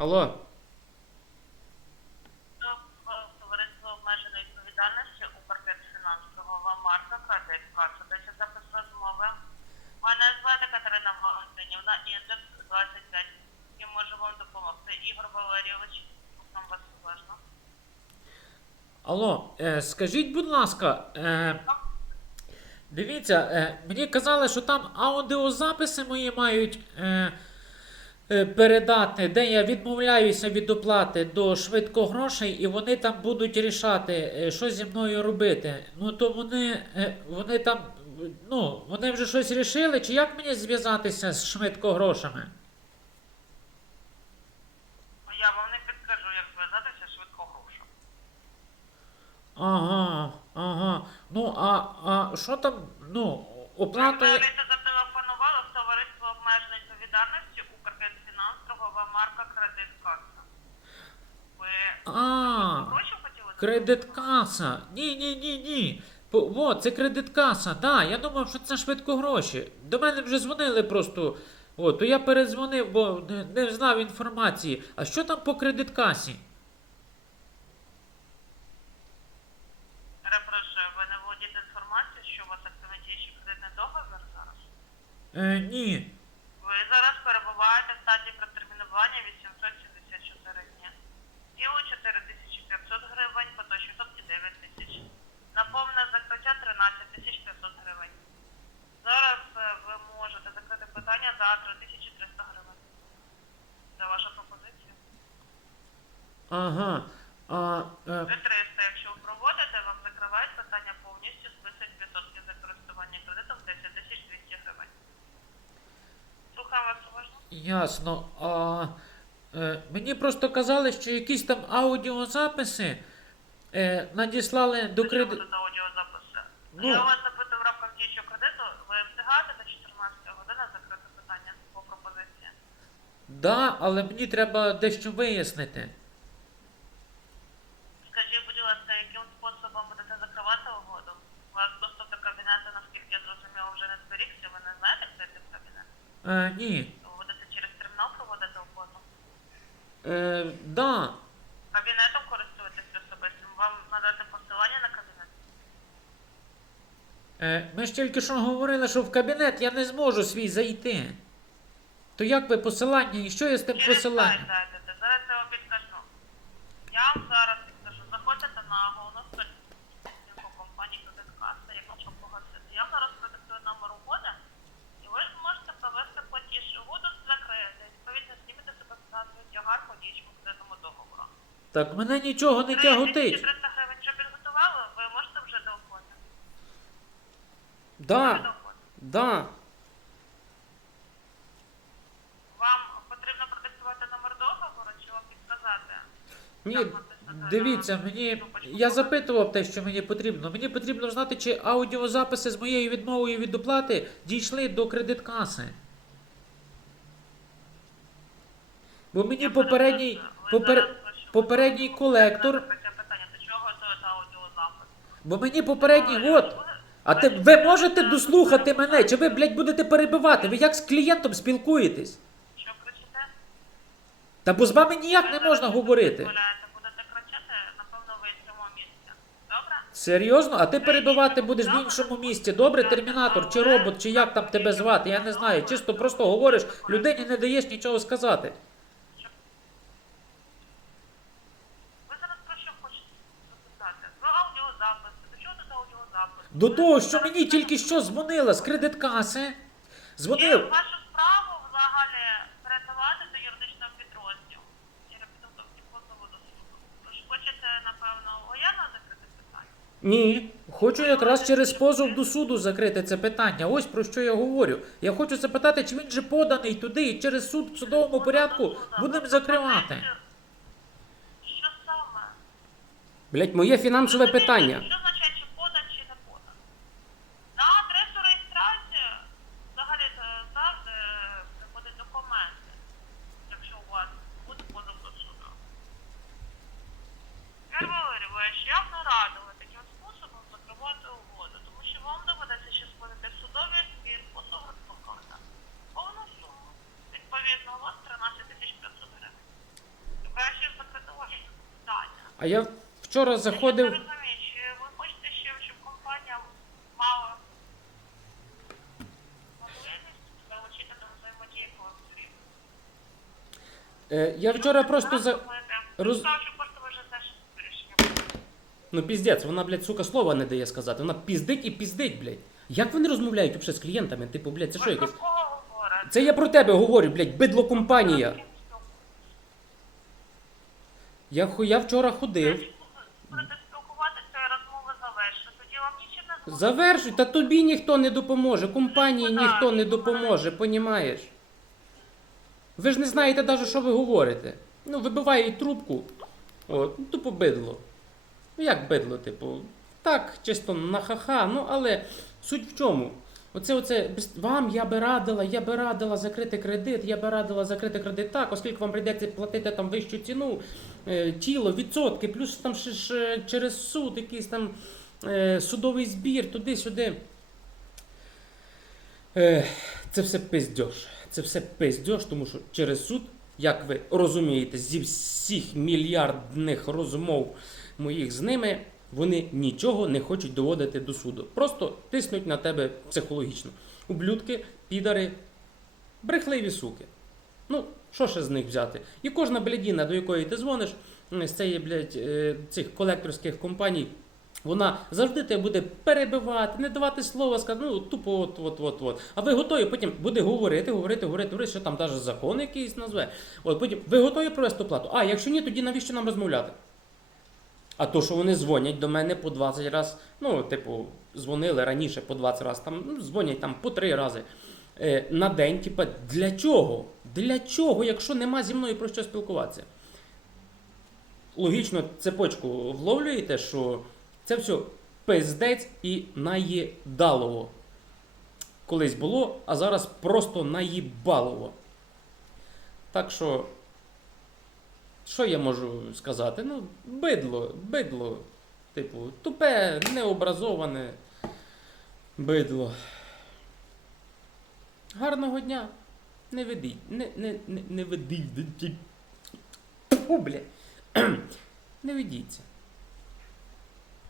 Алло. Товариство обмеженої відповідальності Укрфінанс, торгова марка Кредит Каса. Запис розмови. Мене звати Катерина Валентинівна, індекс 25. Ким можу вам допомогти? Ігор Валерійович, нам вас уважно. Алло, е, скажіть, будь ласка, е, дивіться, е, мені казали, що там аудіозаписи мої мають е, е, передати, де я відмовляюся від оплати до швидкогрошей, і вони там будуть рішати, е, що зі мною робити. Ну то вони, е, вони там, ну, вони вже щось рішили, чи як мені зв'язатися з швидкогрошами? Я вам не підкажу, як зв'язатися швидко грошу. Ага, ага. Ну, а, а що там, ну, оплата. В товариство обмеженої відповідальності Укрфінанс, торгова марка Кредит Каса. Ви гроші хотіли? кредиткаса. Ні, ні, ні, ні. О, це кредиткаса. Да, я думав, що це швидко гроші. До мене вже дзвонили просто. О, то я передзвонив, бо не, не знав інформації. А що там по кредиткасі? Перепрошую, ви не володієте інформацією, що у вас діючий кредитний договір зараз? Е, ні. 4500 гривень, поточні тобто 9 тисяч. На повне закриття 13 тисяч 500 гривень. Зараз е, ви можете закрити питання за 3300 гривень. Це ваша пропозиція? Ага. А, е, 3300, якщо ви проводите, вам закривають питання повністю списують відсотків за користування кредитом 10 тисяч 200 гривень. Слухаю вас уважно. ясно. А, е, мені просто казали, що якісь там аудіозаписи е, надіслали до Чому кредит. тут аудіозаписи? Ну. Я вас запитую в рамках діючого кредиту, ви встигаєте до 14 години закрити питання по пропозиції? Да, але мені треба дещо вияснити. Скажіть, будь ласка, яким способом будете закривати угоду? У вас доступ до кабінету, наскільки я зрозуміла, вже не зберігся, ви не знаєте, як зайти в кабінет? Е, ні. Ви будете через термінал проводити угоду? Е, да. Кабінетом користуєтесь особистим, вам надати посилання на кабінет? Е, ми ж тільки що говорили, що в кабінет я не зможу свій зайти. То як ви посилання і що я з тим Через сайт посиланням? зайдете, зараз я вам підкажу. Я вам зараз підкажу, заходите на головну сторінку компанії Кредиткаса, яку хочу погасити. Я вам зараз продиктую номер угоди, і ви зможете провести платіж. Угоду закрити, відповідно знімете себе фінансовий тягар по діючому кредитному договору. Так мене нічого не тяготить. 300 гривень вже підготували, ви можете вже до оплати? Вже Да, оплати. да. Вам потрібно продиктувати номер договору, чи вам підказати? Ні, Як дивіться, мені. Я запитував те, що мені потрібно. Мені потрібно знати, чи аудіозаписи з моєю відмовою від оплати дійшли до кредиткаси. Бо мені попередній, попер? Попередній колектор. Таке питання, до чого готуєте аудіозапис? Бо мені попередній, от. А ти ви можете дослухати мене? Чи ви, блядь, будете перебивати? Ви як з клієнтом спілкуєтесь? Що кричите? Та бо з вами ніяк не можна говорити. дозволяєте, будете кричати, напевно, ви з цього місця. Добре? Серйозно? А ти перебивати будеш в іншому місці. Добре, термінатор, чи робот, чи як там тебе звати? Я не знаю. Чисто просто говориш, людині не даєш нічого сказати. Ви зараз про що хочете запитати? Про аудіозапис. До чого тут аудіозапис? До того, що мені тільки що дзвонила з кредиткаси. Дзвонив. вашу справу взагалі передавати до юридичного підрозділу. Я підготовки позову до суду. Ви ж хочете, напевно, воєнно закрити питання? Ні. Хочу якраз через позов до суду закрити це питання. Ось про що я говорю. Я хочу запитати, чи він же поданий туди і через суд в судовому порядку будемо закривати. Що саме? Блять, моє фінансове питання. Що означає, чи подан, чи не подан? На адресу реєстрації взагалі е, завжди приходять документи, якщо у вас буде позов до суду. Ігор Валерійович, я б не радила таким способом закривати угоду, тому що вам доведеться ще сплатити судовий збір, позов адвоката. Повну суму. Відповідно, у вас 13 тисяч 500 гривень. А я вчора Я заходив. не розумію, чи ви хочете ще, щоб компанія мала можливість залучити до взаємодії колекторів? Е, я вчора просто за. роз- просто вже теж рішення. Ну, піздець, вона, блядь, сука, слова не дає сказати. Вона піздить і піздить, блядь. Як вони розмовляють взагалі з клієнтами? Типу, блядь, це що якесь. Це я про тебе говорю, блядь, бидло компанія. Я, я вчора ходив. Будете спілкуватися, розмови завершити. Тоді вам нічим не зможуть. Завершуй, та тобі ніхто не допоможе, компанії ніхто не допоможе, понімаєш? Ви ж не знаєте навіть, що ви говорите. Ну, вибиває трубку. От, ну, тупо бидло. Ну, як бидло, типу, так, чисто на ха-ха, ну але суть в чому? Оце, оце, вам я би радила, я би радила закрити кредит, я би радила закрити кредит так, оскільки вам прийдеться платити там вищу ціну, е, тіло, відсотки, плюс там ще ж е, через суд, якийсь там е, судовий збір, туди-сюди. Це все пиздьош. Це все пиздьош, тому що через суд, як ви розумієте, зі всіх мільярдних розмов моїх з ними, вони нічого не хочуть доводити до суду. Просто тиснуть на тебе психологічно. Ублюдки, підари, брехливі суки. Ну, що ще з них взяти? І кожна блядіна, до якої ти дзвониш, з цієї, блядь, е, цих колекторських компаній, вона завжди тебе буде перебивати, не давати слова, сказати, ну тупо от, от, от, от. А ви готові потім буде говорити, говорити, говорити, говорити, що там навіть закон якийсь назве. От потім ви готові провести оплату? А якщо ні, тоді навіщо нам розмовляти? А то, що вони дзвонять до мене по 20 разів, ну, типу, дзвонили раніше по 20 разів, там ну, дзвонять там по 3 рази е, на день, типа, для чого? Для чого, якщо нема зі мною про що спілкуватися? Логічно цепочку вловлюєте, що це все пиздець і наїдалово. Колись було, а зараз просто наїбалово. Так що, що я можу сказати? Ну, бидло, бидло. Типу, тупе, необразоване бидло. Гарного дня. Не ведіть. Не, не, не, не ведіть. Фу, бля. Не ведіться.